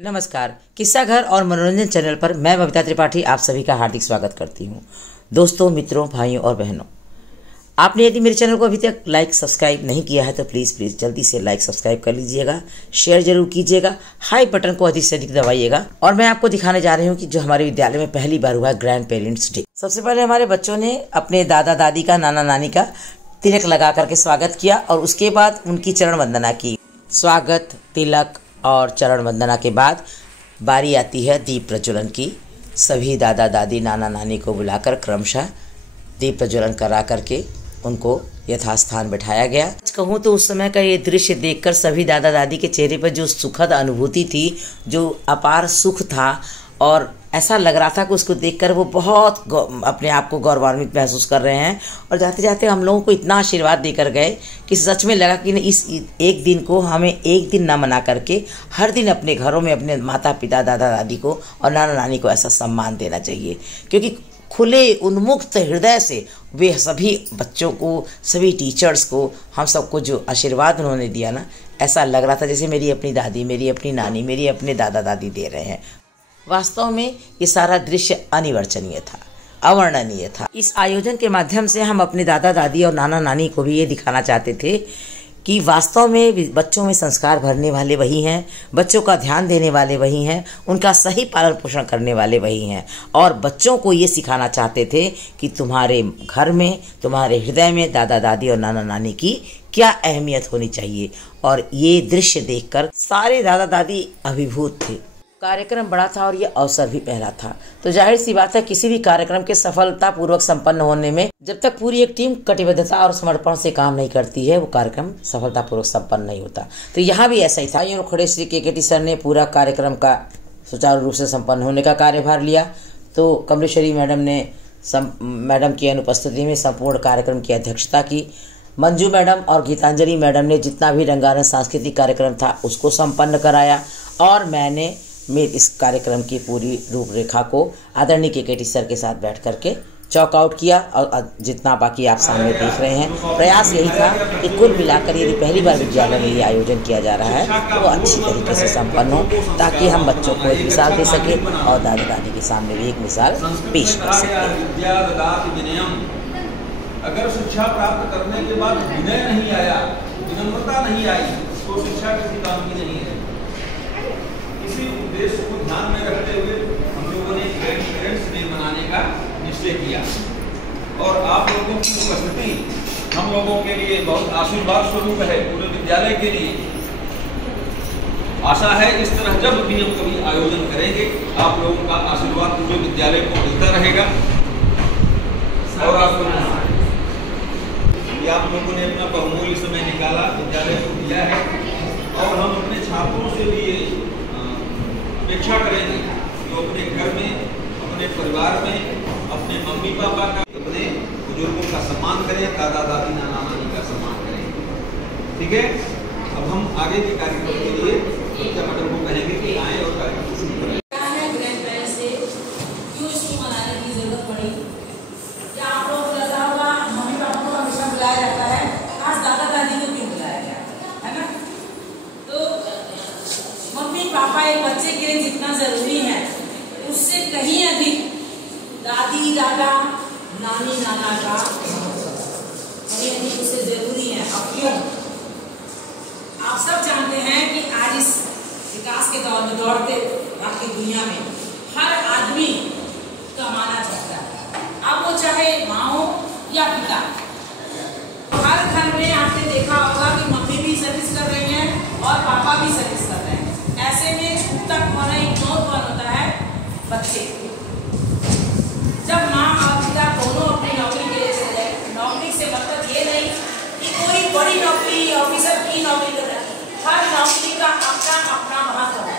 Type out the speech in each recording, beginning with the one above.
नमस्कार, किस्सा घर और मनोरंजन चैनल पर मैं बबीता त्रिपाठी आप सभी का हार्दिक स्वागत करती हूँ। दोस्तों, मित्रों, भाइयों और बहनों, आपने यदि मेरे चैनल को अभी तक लाइक सब्सक्राइब नहीं किया है तो प्लीज़ जल्दी से लाइक सब्सक्राइब कर लीजिएगा, शेयर जरूर कीजिएगा, हाई बटन को अधिक से अधिक दबाइएगा। और मैं आपको दिखाने जा रही हूँ कि जो हमारे विद्यालय में पहली बार हुआ ग्रैंड पेरेंट्स डे। सबसे पहले हमारे बच्चों ने अपने दादा दादी का, नाना नानी का तिलक लगा करके स्वागत किया और उसके बाद उनकी चरण वंदना की। स्वागत, तिलक और चरण वंदना के बाद बारी आती है दीप प्रज्वलन की। सभी दादा दादी, नाना नानी को बुलाकर क्रमशः दीप प्रज्वलन करा करके उनको यथास्थान बैठाया गया। कहूँ तो उस समय का ये दृश्य देखकर सभी दादा दादी के चेहरे पर जो सुखद अनुभूति थी, जो अपार सुख था, और ऐसा लग रहा था कि उसको देखकर वो बहुत अपने आप को गौरवान्वित महसूस कर रहे हैं। और जाते जाते हम लोगों को इतना आशीर्वाद देकर गए कि सच में लगा कि इस एक दिन को हमें एक दिन ना मना करके हर दिन अपने घरों में अपने माता पिता, दादा दादी को और नाना नानी को ऐसा सम्मान देना चाहिए, क्योंकि खुले उन्मुक्त हृदय से वे सभी बच्चों को, सभी टीचर्स को, हम सबको जो आशीर्वाद उन्होंने दिया ना, ऐसा लग रहा था जैसे मेरी अपनी दादी, मेरी अपनी नानी, मेरी अपने दादा दादी दे रहे हैं। वास्तव में ये सारा दृश्य अनिवर्चनीय था, अवर्णनीय था। इस आयोजन के माध्यम से हम अपने दादा दादी और नाना नानी को भी ये दिखाना चाहते थे कि वास्तव में बच्चों में संस्कार भरने वाले वही हैं, बच्चों का ध्यान देने वाले वही हैं, उनका सही पालन पोषण करने वाले वही हैं। और बच्चों को ये सिखाना चाहते थे कि तुम्हारे घर में, तुम्हारे हृदय में दादा दादी और नाना नानी की क्या अहमियत होनी चाहिए। और ये दृश्य देखकर सारे दादा दादी अभिभूत थे। कार्यक्रम बड़ा था और ये अवसर भी पहला था, तो जाहिर सी बात है किसी भी कार्यक्रम के सफलतापूर्वक संपन्न होने में जब तक पूरी एक टीम कटिबद्धता और समर्पण से काम नहीं करती है, वो कार्यक्रम सफलतापूर्वक संपन्न नहीं होता। तो यहाँ भी ऐसा ही था। यूँ खड़े श्री केकेटी सर ने पूरा कार्यक्रम का सुचारू रूप से संपन्न होने का कार्यभार लिया, तो कमलेश्वरी मैडम की अनुपस्थिति में संपूर्ण कार्यक्रम की अध्यक्षता की। मंजू मैडम और गीतांजलि मैडम ने जितना भी रंगारंग सांस्कृतिक कार्यक्रम था उसको संपन्न कराया, और मैंने इस कार्यक्रम की पूरी रूपरेखा को आदरणीय केकेटी सर के साथ बैठ करके चॉक आउट किया। और जितना बाकी आप सामने देख रहे हैं, प्रयास यही था कि कुल मिलाकर यदि पहली बार विद्यालय में ये आयोजन किया जा रहा है तो अच्छी तरीके से संपन्न हो, ताकि हम बच्चों को एक मिसाल दे सके और दादा दादी के सामने भी एक मिसाल पेश कर सकें। अगर शिक्षा प्राप्त करने के बाद विनय नहीं आया, विनम्रता नहीं आई, तो शिक्षा किसी काम की नहीं है। इसी उद्देश्य को ध्यान में रखते हुए हम लोगों ने ग्रैंड पेरेंट्स डे मनाने का निश्चय किया, और आप लोगों की उपस्थिति हम लोगों के लिए बहुत आशीर्वाद स्वरूप है, पूरे विद्यालय के लिए। आशा है इस तरह जब भी हम कभी आयोजन करेंगे, आप लोगों का आशीर्वाद पूरे विद्यालय को मिलता रहेगा। और आप लोगों ने अपना बहुमूल्य समय निकाला, विद्यालय को दिया है, और हम अपने छात्रों से भी अपेक्षा करेंगे कि अपने घर में, अपने परिवार में, अपने मम्मी पापा का, अपने बुजुर्गों का सम्मान करें, दादा दादी, नाना नानी का सम्मान करें। ठीक है, अब हम आगे के कार्यक्रम के लिए बच्चा मैडम को कहेंगे कि आए और कार्यक्रम शुरू करें। पापा एक बच्चे के लिए जितना जरूरी है, उससे कहीं अधिक दादी दादा, नानी नाना का कहीं अधिक उससे जरूरी है। अब क्यों? आप सब जानते हैं कि आज इस विकास के दौर में, दौड़ते भागती दुनिया में, हर आदमी कमाना चाहता है, अब वो चाहे माँ हो या पिता। हर घर में आपने देखा होगा कि मम्मी भी सर्विस कर रही है और पापा भी सर्विस कर रहे हैं। ऐसे में तक होना इग्नोर कौन होता है? बच्चे। जब माँ और पिता दोनों अपनी नौकरी के लिए चले जाए, नौकरी से मतलब ये नहीं कि कोई बड़ी नौकरी, ऑफिसर की नौकरी कर रहा है, हर नौकरी का अपना अपना महत्व है।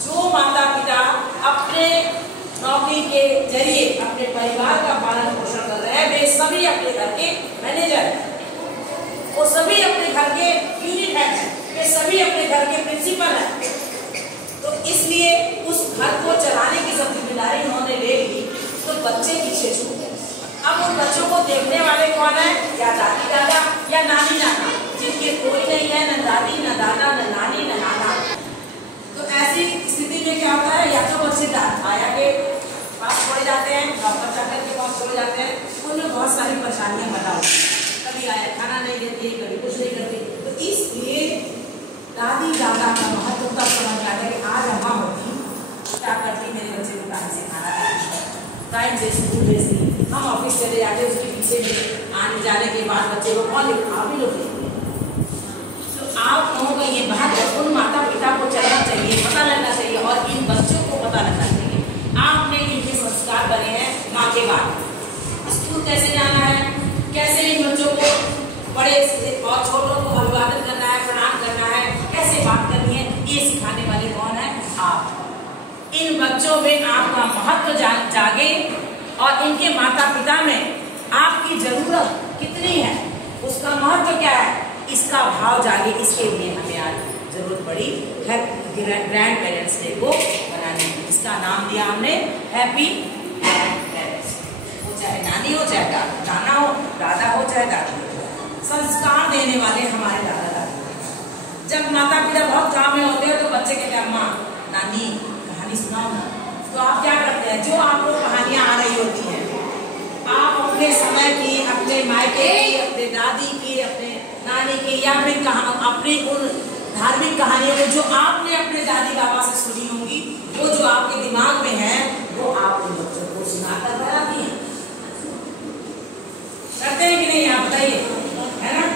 जो माता पिता अपने नौकरी के जरिए अपने परिवार का पालन पोषण कर रहे हैं, वे सभी अपने घर के मैनेजर हैं, वो सभी अपने घर के यूनिट हेड हैं, वे सभी अपने घर के प्रिंसिपल हैं। तो इसलिए उस घर को चलाने की जब जिम्मेदारी उन्होंने ले ली, तो बच्चे पीछे छूट गए। अब उन बच्चों को देखने वाले कौन है? या दादी दादा या नानी नाना, जिनके कोई नहीं है, न दादी न दादा न नानी न नाना। तो ऐसी में क्या होता है, या तो बच्चे आया के पास छोड़े जाते हैं, डॉक्टर चाकर के पास छोड़े जाते हैं, उनमें बहुत सारी परेशानियां पैदा होती हैं। कभी आया खाना नहीं देती, कभी कुछ नहीं करती। तो इसलिए दादी दादा का महत्व तब समझ आता है कि आज अम्मा होती क्या करती, मेरे बच्चे को टाइम से खाना खाती, टाइम से स्कूल भेजती, हम ऑफिस चले जाते, उसके पीछे में आने जाने के बाद बच्चे को कौन लिखा, आप ही लोग देखते हैं। तो आप लोगों का ये बात उन माता पिता को चलना चाहिए, पता लगना चाहिए, और इन बच्चों को पता लगना चाहिए। आपने इनके संस्कार बने हैं माँ के बाद, स्कूल कैसे जाना है, कैसे इन बच्चों को बड़े और छोटों को अभिवादन करना है, प्रणाम करना है, कैसे बात करनी है, ये सिखाने वाले कौन है, आप। इन बच्चों में आपका महत्व जागे और इनके माता पिता में आपकी जरूरत कितनी है, उसका महत्व क्या है, इसका भाव जागे। इसके लिए हमें आज जरूरत पड़ी ग्रैंड पेरेंट्स डे को मनाने की, जिसका नाम दिया हमने हैप्पी ग्रैंड पेरेंट्स। वो चाहे नानी हो, चाहे नाना हो, दादा हो, चाहे दादी हो, संस्कार देने वाले हमारे दादा दादी। जब माता पिता बहुत काम में होते हैं तो बच्चे के क्या, माँ नानी कहानी सुनाओ ना, तो आप क्या करते हैं, जो आपको कहानियां आ रही होती हैं, आप अपने समय की, अपने मायके की, अपने दादी की, अपने नानी की, या फिर अपनी उन धार्मिक कहानियों को जो आपने अपने दादी बाबा से सुनी होंगी, वो जो आपके दिमाग में है, वो आप उन बच्चों को सुनाकर बताती हैं। करते हैं कि नहीं, आप बताइए, है ना।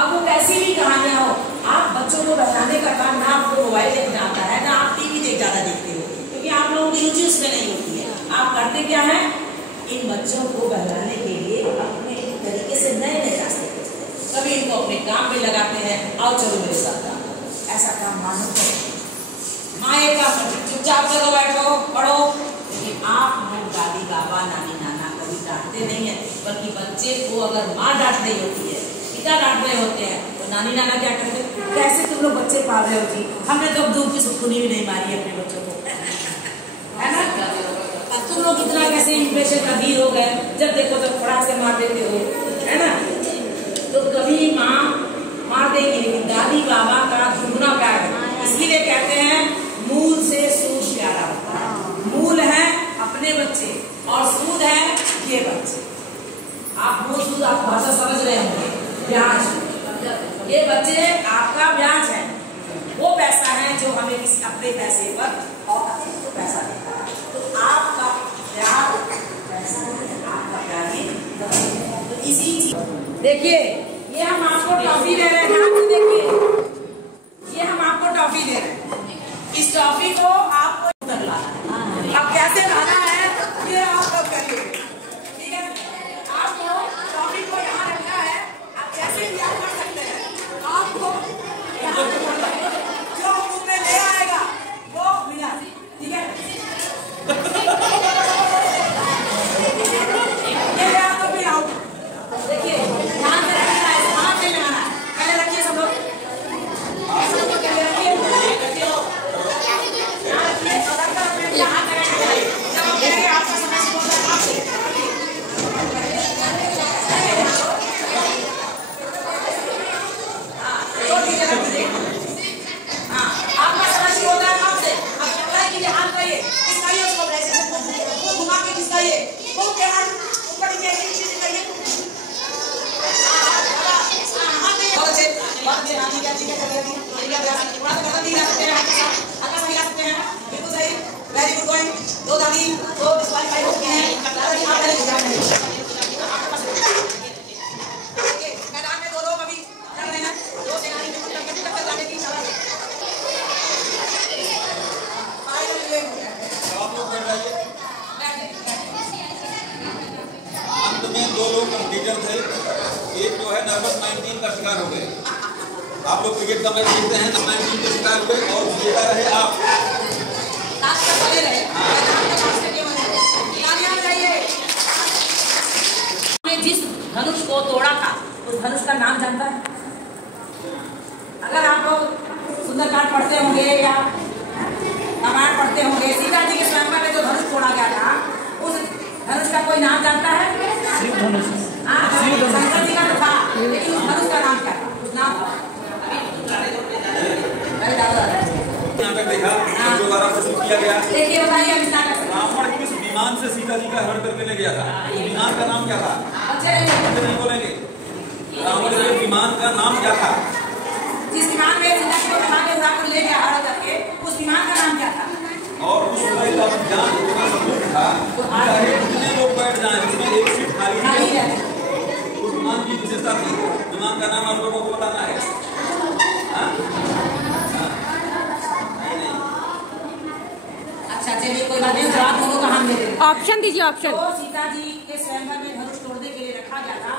अब वो कैसी भी कहानियां हो, आप बच्चों को बताने का काम, ना आपको मोबाइल देखना आता है, ना आप टीवी ज्यादा देखते हो, क्योंकि आप लोगों की रुचि उसमें नहीं होती है। आप करते क्या है, इन बच्चों को बहलाने के लिए अपने तरीके से नए नए रास्ते खोजते हैं। कभी इनको अपने काम में लगाते हैं, आओ चलो मेरे साथ काम, ऐसा काम मानो करो, माँ ये काम करते, चुपचाप करो, बैठो पढ़ो। लेकिन आप लोग दादी बाबा नानी नाना कभी डांटते नहीं है, बल्कि बच्चे को अगर माँ डांट रही होती है, पिता डांट रहे होते हैं, तो नानी नाना क्या करते हैं, कैसे तुम लोग बच्चे पाल रहे हो जी, हमने तो दूध की सुखुनी भी नहीं मारी अपने बच्चों को, है ना। तुम लोग इतना कैसे इंप्रेशन का अधीर हो गए, जब देखो तो फटाक से मार देते हो, है ना। तो कभी माँ मार देगी, लेकिन दादी बाबा का दुगना प्यार है। इसलिए कहते हैं मूल से सूद प्यारा होता है। मूल है अपने बच्चे और सूद है ये बच्चे। आप मूल सूद आप भाषा समझ रहे होंगे, ब्याज, ये बच्चे आपका ब्याज है, वो पैसा है जो हमें किसी अपने पैसे पर और तो पैसा देता है। तो आपका ब्याज पैसा है, आपका ब्याज ही। तो इसी चीज देखिए, ये हम आपको टॉफी दे रहे हैं, ध्यान से देखिए, ये हम आपको टॉफी दे रहे हैं। इस टॉफी को आपको तक लाना है, अब कैसे लाना है ये आप लोग करिए, ठीक है। आपको टॉफी को यहाँ रखना है, आप कैसे भी आप कर सकते हैं, आपको यहाँ जो मुंह में ले आएगा वो मिला, ठीक है। ये आप लोग भी आओ, देखिए ध्यान से रखना है, हाथ में लगाना है, पहले रखिए सब लोग, पहले रखिए, रखिए हो, यहाँ रखिए और रखकर अपने यहाँ लगाएंगे, जब हम कहेंगे आपका समय शुरू होता है आपसे, हाँ तो ठीक है, रखिए, हाँ आपका समय शुरू होता है आपसे। अब क्या कीजिए, हाथ लगाइए, किसकाइए उसको, ऐसे घुमा के किसकाइए, खूब के हाथ ऊपर नीचे नीचे लगाइए, वेरी गुड बॉय। दो दादी दो डिस्क्वालीफाई होती हैं, मैदान में दो लोग अभी लड़ रहे हैं, दो सेनानी में टक्कर जाने की अंत में दो लोग कंपीटर थे, एक जो है नर्वस 19 का शिकार हो गए। आप लोग क्रिकेट का मैच देखते हैं, 19 के शिकार हुए और विजेता रहे आप। जिस धनुष को तोड़ा था उस धनुष का नाम जानता है? अगर आप लोग सुंदरकांड पढ़ते होंगे या रामायण पढ़ते होंगे, सीता जी के स्वयंवर में जो धनुष तोड़ा गया था, उस धनुष का कोई नाम जानता है? शंकर जी का तो था, लेकिन उस धनुष का नाम क्या था? उस नाम नाटक देखा, द्वारा प्रस्तुत किया गया। देखिए बताइए रावण किस विमान से सीता जी का हरण करके ले गया था? विमान का नाम क्या था? बच्चे नहीं बोलेंगे। रावण के विमान का नाम क्या था? जिस विमान में सीता जी को बिठा के रावण ले गया हरण करके, उस विमान का नाम क्या था? और उस समय का विज्ञान इतना समृद्ध था, चाहे कितने लोग बैठ जाएं उसमें एक सीट खाली नहीं है। उस विमान की विशेषता थी। विमान का नाम आप लोगों को बताना है। अच्छा चलिए कोई बात नहीं, जवाब दोनों का हम दे देंगे। ऑप्शन दीजिए ऑप्शन। तो सीता जी के स्वयंवर में धनुष तोड़ने के लिए रखा गया था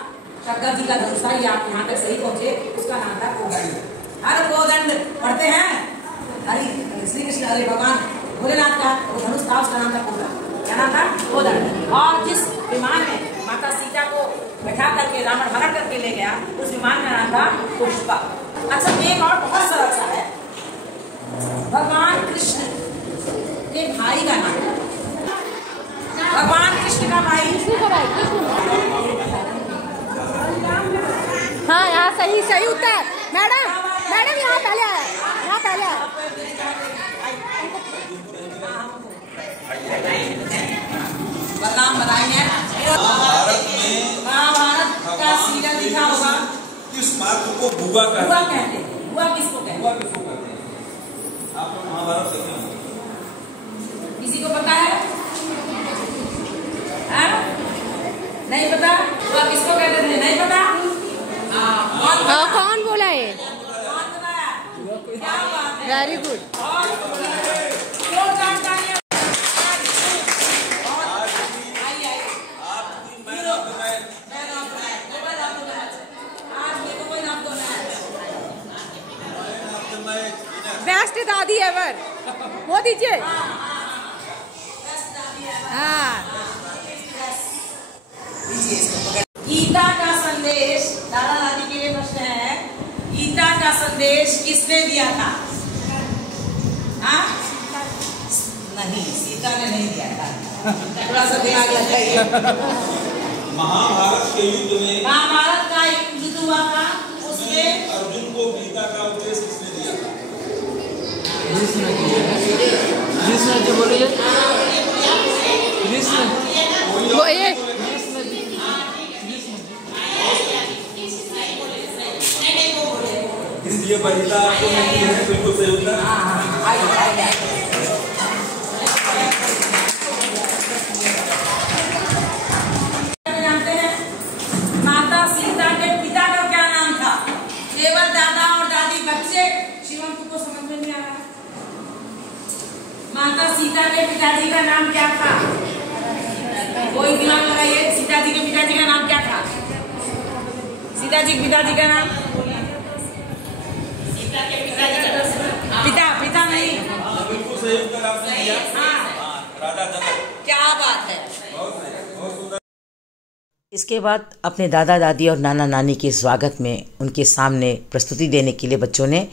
शंकर जी का धनुष था। ये आप यहाँ तक सही पहुंचे। उसका नाम था कोदंड। हर कोदंड पढ़ते हैं। हरि श्री कृष्ण हरे भगवान भोलेनाथ का वो धनुष था, उसका नाम था कोदंड। क्या नाम था? कोदंड। और जिस विमान में माता सीता को बैठा करके रावण हरण करके ले गया, उस विमान का नाम था पुष्पा। अच्छा एक और बहुत सरल सा है, भगवान कृष्ण के भाई का नाम। भगवान कृष्ण का भाई हाँ यहाँ सही सही उत्तर। मैडम मैडम यहाँ पहले आया, यहाँ पहले आया। बदनाम बनाएंगे। महाभारत का सीरियल दिखा होगा। किस पात्र को बुआ बुआ कहते हैं? बुआ किसको कहते हैं? बुआ किसको कहते हैं? आप लोग महाभारत देखे होंगे। किसी को पता है? नहीं पता? बुआ किसको कहते थे? नहीं पता? कौन बोला है? कौन बताया? क्या बात है, वेरी गुड। और जो जानकारी है बेस्ट दादी एवर वो दीजिए। हाँ गीता का संदेश, दादा दादी के लिए प्रश्न है, गीता का संदेश किसने दिया था? हाँ? नहीं, सीता ने नहीं दिया था। थोड़ा सा दिमाग लगाइए। महाभारत के युद्ध में महाभारत का युद्ध हुआ था, उसमें अर्जुन को गीता का उपदेश किसने दिया था? कृष्ण जी बोलिए। वो ये इसलिए बलिता आपको नहीं है, बिल्कुल सही उत्तर। जानते हैं माता सीता के पिता का क्या नाम था? केवल दादा और दादी, बच्चे शिवम को समझ में नहीं आ रहा। माता सीता के पिताजी का नाम क्या था? कोई दिमाग लगाइए। सीता जी के पिताजी का नाम क्या था? सीता जी के पिताजी का नाम? सीता के पिताजी का पिता पिता नहीं। बिल्कुल सही उत्तर आपने दिया। हाँ, राजा जनक। क्या बात है। बहुत सही, बहुत सुंदर। इसके बाद अपने दादा दादी और नाना नानी के स्वागत में उनके सामने प्रस्तुति देने के लिए बच्चों ने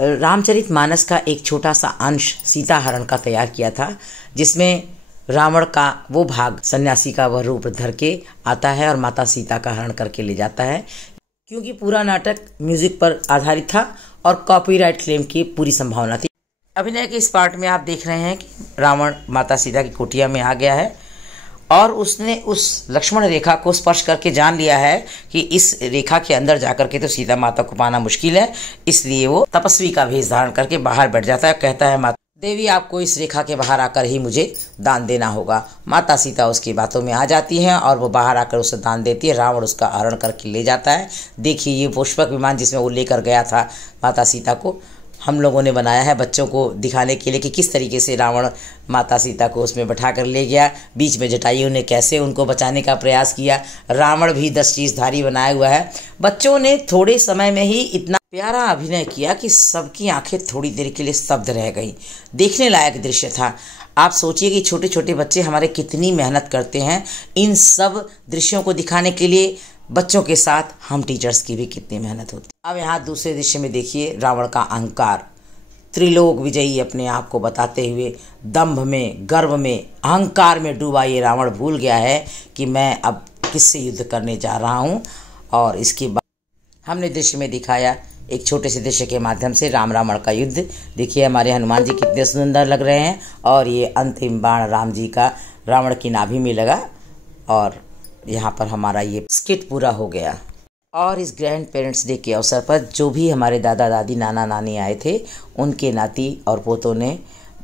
रामचरितमानस का एक छोटा सा अंश सीता हरण का तैयार किया था, जिसमें रावण का वो भाग सन्यासी का वह रूप धर के आता है और माता सीता का हरण करके ले जाता है। क्योंकि पूरा नाटक म्यूजिक पर आधारित था और कॉपीराइट क्लेम की पूरी संभावना थी। अभिनय के इस पार्ट में आप देख रहे हैं कि रावण माता सीता की कुटिया में आ गया है और उसने उस लक्ष्मण रेखा को स्पर्श करके जान लिया है कि इस रेखा के अंदर जाकर के तो सीता माता को पाना मुश्किल है, इसलिए वो तपस्वी का भेष धारण करके बाहर बैठ जाता है। कहता है, माता देवी आपको इस रेखा के बाहर आकर ही मुझे दान देना होगा। माता सीता उसकी बातों में आ जाती हैं और वो बाहर आकर उसे दान देती है। रावण उसका हरण करके ले जाता है। देखिए ये पुष्पक विमान जिसमें वो लेकर गया था माता सीता को, हम लोगों ने बनाया है बच्चों को दिखाने के लिए कि किस तरीके से रावण माता सीता को उसमें बैठा कर ले गया। बीच में जटायु ने कैसे उनको बचाने का प्रयास किया। रावण भी 10 चीज़धारी बनाया हुआ है। बच्चों ने थोड़े समय में ही इतना प्यारा अभिनय किया कि सबकी आंखें थोड़ी देर के लिए स्तब्ध रह गई। देखने लायक दृश्य था। आप सोचिए कि छोटे छोटे बच्चे हमारे कितनी मेहनत करते हैं इन सब दृश्यों को दिखाने के लिए। बच्चों के साथ हम टीचर्स की भी कितनी मेहनत होती है। अब यहाँ दूसरे दृश्य में देखिए रावण का अहंकार। त्रिलोक विजयी अपने आप को बताते हुए दंभ में, गर्व में, अहंकार में डूबा ये रावण भूल गया है कि मैं अब किससे युद्ध करने जा रहा हूँ। और इसके बाद हमने दृश्य में दिखाया एक छोटे से दृश्य के माध्यम से राम रावण का युद्ध। देखिए हमारे हनुमान जी कितने सुंदर लग रहे हैं और ये अंतिम बाण राम जी का रावण की नाभि में लगा और यहाँ पर हमारा ये स्किट पूरा हो गया। और इस ग्रैंड पेरेंट्स डे के अवसर पर जो भी हमारे दादा दादी नाना नानी आए थे, उनके नाती और पोतों ने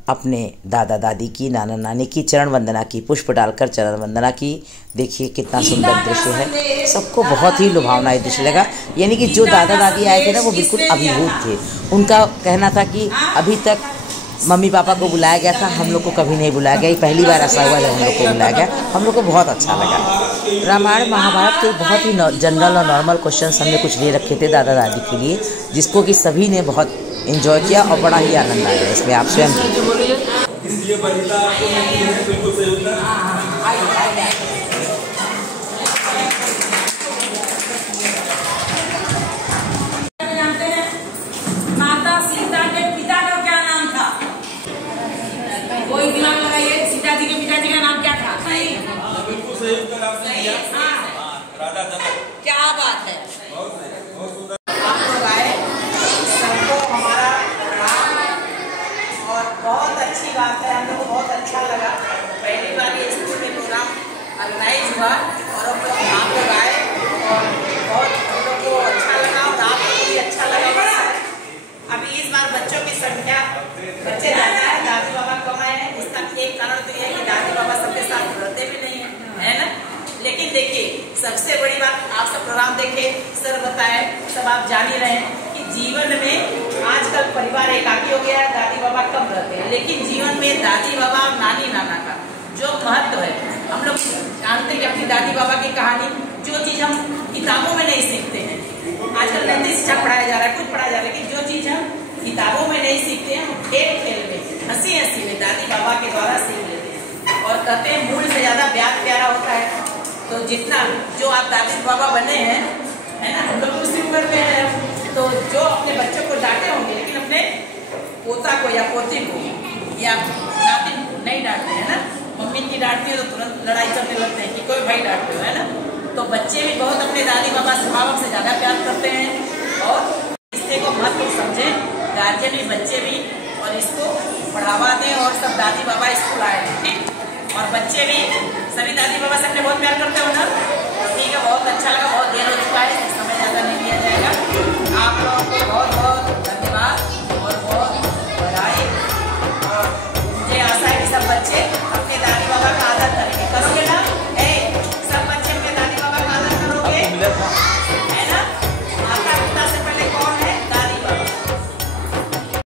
अपने दादा दादी की, नाना नानी की चरण वंदना की, पुष्प डालकर चरण वंदना की। देखिए कितना सुंदर दृश्य है, सबको बहुत ही लुभावना ये दृश्य लगा। यानी कि जो दादा दादी आए थे ना, वो बिल्कुल अभिभूत थे। उनका कहना था कि अभी तक मम्मी पापा को बुलाया गया था, हम लोग को कभी नहीं बुलाया गया, पहली बार ऐसा हुआ जब हम लोग को बुलाया गया। हम लोग को बहुत अच्छा लगा। रामायण महाभारत के बहुत ही जनरल और नॉर्मल क्वेश्चन हमने कुछ ले रखे थे दादा दादी के लिए, जिसको कि सभी ने बहुत एंजॉय किया और बड़ा ही आनंद आया। इसमें आप स्वयं माता सीता के पिता का क्या नाम था? कोई दिमाग लगाइए, सीता जी के पिताजी का नाम क्या था? बिल्कुल सही उत्तर आपने दिया। राधा जनक। क्या बात है। बहुत अच्छी बात है, हम लोग को बहुत अच्छा लगा। पहली बार ये स्कूल में प्रोग्राम ऑर्गेनाइज हुआ और आप लोग आए और बहुत हम लोग को अच्छा लगा और आप लोग को भी अच्छा लगा। अभी इस बार बच्चों की संख्या, बच्चे ज़्यादा है, दादी बाबा कम आए हैं। इसका एक कारण तो यह है कि दादी बाबा सबके साथ रहते भी नहीं है ना। लेकिन देखिए सबसे बड़ी बात, आप सब प्रोग्राम देखे, सर बताए, सब आप जान ही रहे हैं कि जीवन में आजकल परिवार एकाकी हो गया है, दादी बाबा कम रहते हैं, लेकिन जीवन में दादी बाबा और नानी नाना का जो महत्व है, हम लोग जानते हैं कि अपनी दादी बाबा की कहानी, जो चीज़ हम किताबों में नहीं सीखते हैं, आजकल नैतिक शिक्षा पढ़ाया जा रहा है, कुछ पढ़ाया जा रहा है, लेकिन जो चीज़ हम किताबों में नहीं सीखते हैं, हम खेल खेल में, हंसी हंसी में दादी बाबा के द्वारा सीख लेते हैं। और कहते हैं मूल से ज़्यादा ब्याज प्यारा होता है। तो जितना जो आप दादी बाबा बने हैं, है ना, हम लोग उसी उम्र में हैं, तो जो अपने बच्चों को डांटे होंगे, लेकिन अपने पोता को या पोती को या नाती को नहीं डांटते हैं ना। मम्मी की डांटती हो तो तुरंत लड़ाई करने लगते हैं कि कोई भाई डांटते हो, है ना। तो बच्चे भी बहुत अपने दादी बाबा से, माँ बाप से ज़्यादा प्यार करते हैं और रिश्ते को महत्व समझें, गार्जियन भी, बच्चे भी, और इसको बढ़ावा दें। और सब दादी बाबा स्कूल आए हैं, ठीक, और बच्चे भी सभी दादी बाबा से अपने बहुत प्यार करते हो ना। ठीक है, बहुत अच्छा लगा, बहुत देर हो चुका है, समय ज़्यादा नहीं लिया जाएगा। आप लोगों को बहुत बहुत धन्यवाद और बहुत बधाई। और मुझे आशा है कि सब बच्चे